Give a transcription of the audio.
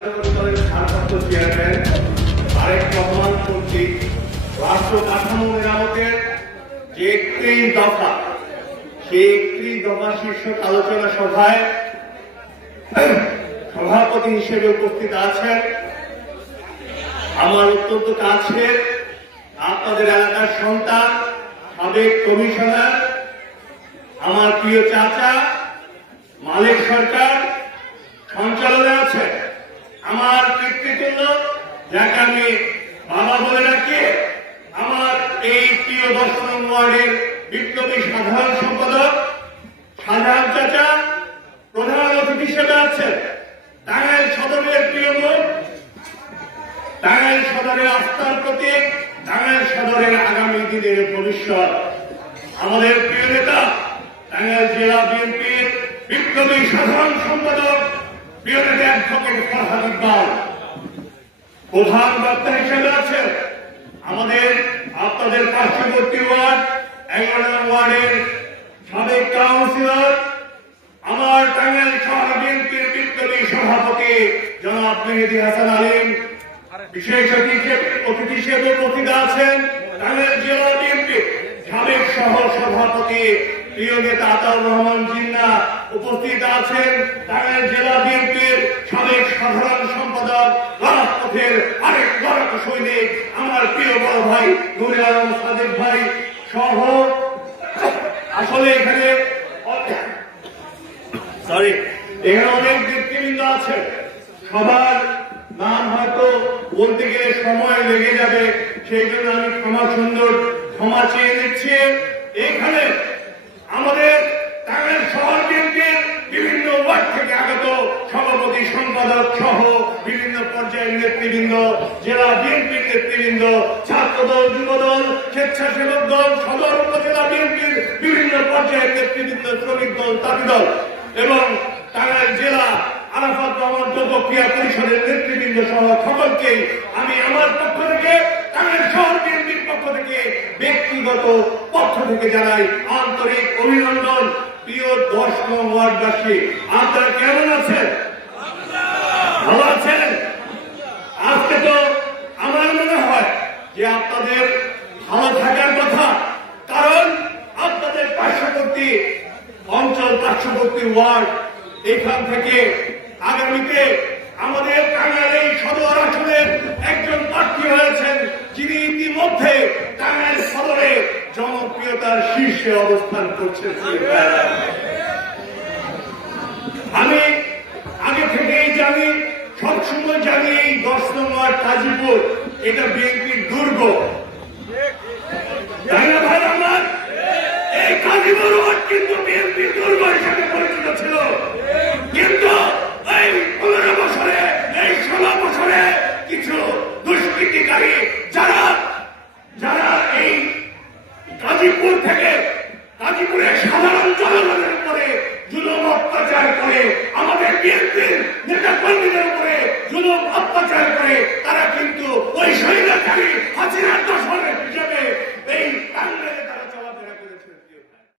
ভারপ্রাপ্ত চেয়ারম্যান তারেক রহমান কর্তৃক রাষ্ট্র কাঠামো মেরামতের যে ৩১ দফা, সেই ৩১ দফা শীর্ষক আলোচনা সভায় সভাপতি হিসেবে উপস্থিত আছেন আমার অত্যন্ত কাছের আপনাদের এলাকার সন্তান, সাবেক কমিশনার, আমার প্রিয় চাচা মালিক সরকার সঞ্চালনে আছে, আমার পিতৃতুল্য যাকে আমি বাবা বলে রাখি, আমার এই প্রিয় ১০ নং ওয়ার্ডের বিপ্লবী সাধারণ সম্পাদক শাহজাহান চাচা প্রধান অতিথি হিসেবে আছেন, টাঙ্গাইল সদরের প্রিয় মুখ, টাঙ্গাইল সদরের আস্থার প্রতীক, টাঙ্গাইল সদরের আগামী দিনের ভবিষ্যৎ, আমাদের প্রিয় নেতা টাঙ্গাইল জেলা বিএনপির বিপ্লবী সাধারণ সম্পাদক প্রিয় নেতা অ্যাডভোকেট ফরহাদ ইকবাল প্রধান বক্তা হিসেবে আছেন আমাদের আপনাদের পার্শ্ববর্তী ওয়ার্ড ১১ নং ওয়ার্ডের সাবেক কাউন্সিলর, আমার টাঙ্গাইল শহর বিএনপির বিপ্লবী সভাপতি জনাব মেহেদী হাসান আলীম, বিশেষ অতিথি হিসেবে উপস্থিত আছেন টাঙ্গাইল জেলা বিএনপির সাবেক সহ সভাপতি প্রিয় নেতা আতাউর রহমান জিন্না, উপস্থিত আছেন টাঙ্গাইল জেলা বিএনপির সাবেক সাধারণ সম্পাদক রাজপথের আরেক লড়াকু সৈনিক আমার প্রিয় বড় ভাই নুরুল আলম সাদেক ভাই সহ আসলে এখানে অনেক ব্যক্তিবৃন্দ আছে, সবার নাম হয়তো বলতে গেলে সময় লেগে যাবে, সেই জন্য আমি ক্ষমা চেয়ে নিচ্ছি। এখানে আমাদের টাঙ্গাইল শহর বিএনপির বিভিন্ন ওয়ার্ড থেকে আগত সভাপতি সম্পাদক সহ বিভিন্ন পর্যায়ের নেতৃবৃন্দ, জেলা বিএনপির নেতৃবৃন্দ, ছাত্রদল, যুবদল, স্বেচ্ছাসেবক দল, সদর উপজেলা বিএনপির বিভিন্ন পর্যায়ের নেতৃবৃন্দ, শ্রমিক দল, তাঁতি দল এবং টাঙ্গাইল জেলা আরাফাত রহমান যুবক্রিয়া পরিষদের নেতৃবৃন্দ সহ সকলকেই আমি আমার পক্ষ থেকে, টাঙ্গাইল শহর বিএনপির পক্ষ থেকে, ব্যক্তিগত পক্ষ থেকে জানাই আন্তরিক অভিনন্দন। প্রিয় ১০ নং ওয়ার্ডবাসী, আপনারা কেমন আছেন? ভালো আছেন? আজকে তো আমার মনে হয় যে আপনাদের ভালো থাকার কথা, কারণ আপনাদের পার্শ্ববর্তী অঞ্চল, পার্শ্ববর্তী ওয়ার্ড, এখান থেকে আগামীতে আমাদের টাঙ্গাইল এই সদর আসনের একজন প্রার্থী হয়েছেন, যিনি ইতিমধ্যে টাঙ্গাইল সদরে জনপ্রিয়তার শীর্ষে অবস্থান করছেন। আমি আগে থেকেই জানি, সবসময় জানি, এই ১০ নং ওয়ার্ড কাজীপুর এটা বিএনপির দুর্গ, তাই না ভাই? আমার এই কাজীপুর ওয়ার্ড কিন্তু বিএনপির দুর্গ হিসেবে পরিচিত ছিল, কিন্তু এই ১৫ বছরে, এই ১৬ বছরে কিছু দুষ্কৃতিকারী যারা এই গাজীপুর থেকে, গাজীপুরের সাধারণ জনগণের উপরে জুলুম অত্যাচার করে, আমাদের বিএনপির নেতা কর্মীদের উপরে জুলুম অত্যাচার করে, তারা কিন্তু ওই স্বৈরাচারী হাসিনার দোসর হিসেবে